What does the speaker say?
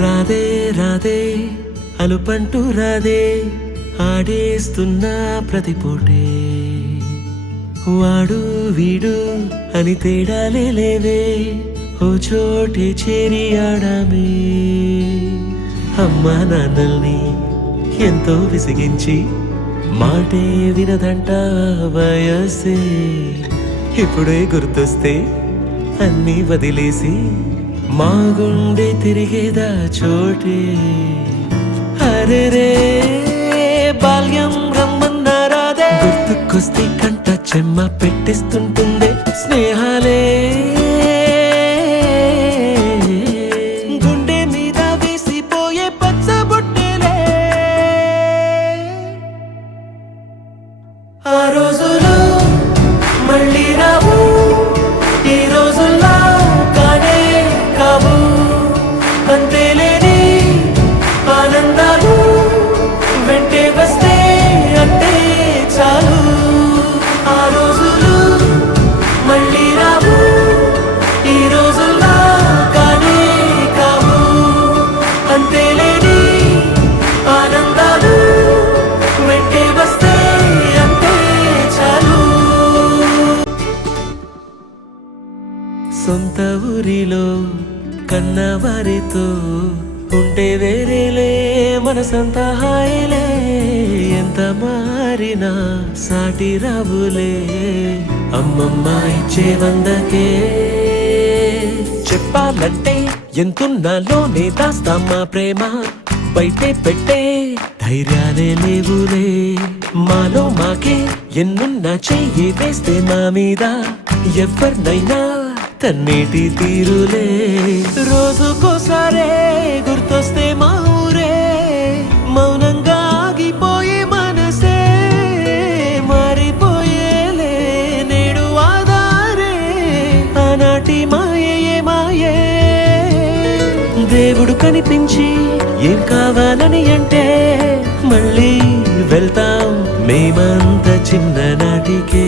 రాదే రాదే అలుపంటూ రాదే ఆడేస్తున్నా ప్రతి పూటే వాడు వీడు అని తేడాలే లేవే ఓ చోటే చేరి ఆడామే అమ్మా నాన్నల్ని ఎంతో విసిగించి మాటే వినదంట వయసే ఇప్పుడే గుర్తొస్తే అన్నీ వదిలేసి మా గుండె తిరిగేదా చోటే అరే రే బాల్యం రమ్మన్నారాదే గుర్తుకొస్తే కంట చెమ్మ పెట్టిస్తుంటుందే స్నేహాలే గుండె మీద వేసిపోయే పచ్చబొట్టెలే ఆ రోజులు మళ్ళీ రావు ఈ రోజుల్లా కానే కావు అంతేలేని ఆనందాలు వెంటే వస్తే అంటే చాలు ఆ రోజులు మళ్ళీ రావు ఈ రోజుల్లా కానే కావు అంతేలేని ఆనందాలు వెంటే వస్తే అంటే చాలు సొంత ఊరిలో కన్నవారితో ఉంటే వేరేలే మనసంతా హాయిలే ఎంత మారినా సాటి రావులే అమ్మమ్మ ఇచ్చే వందకే చెప్పాలంటే ఎంతున్నాలోనే దాస్తామా ప్రేమ బయటే పెట్టే ధైర్యాలే లేవులే మాలో మాకే ఎన్నున్నా చెయ్యి వేస్తే మా మీద ఎవరినైనా తన్నేటి తీరులే రోజుకోసారే గుర్తొస్తే మా ఊరే మౌనంగా ఆగిపోయే మనసే మారిపోయేలే నేడు ఆధారే ఆనాటి మాయే మాయే దేవుడు కనిపించి ఏం కావాలని అంటే మళ్ళీ వెళ్తాం మేమంత చిన్ననాటికే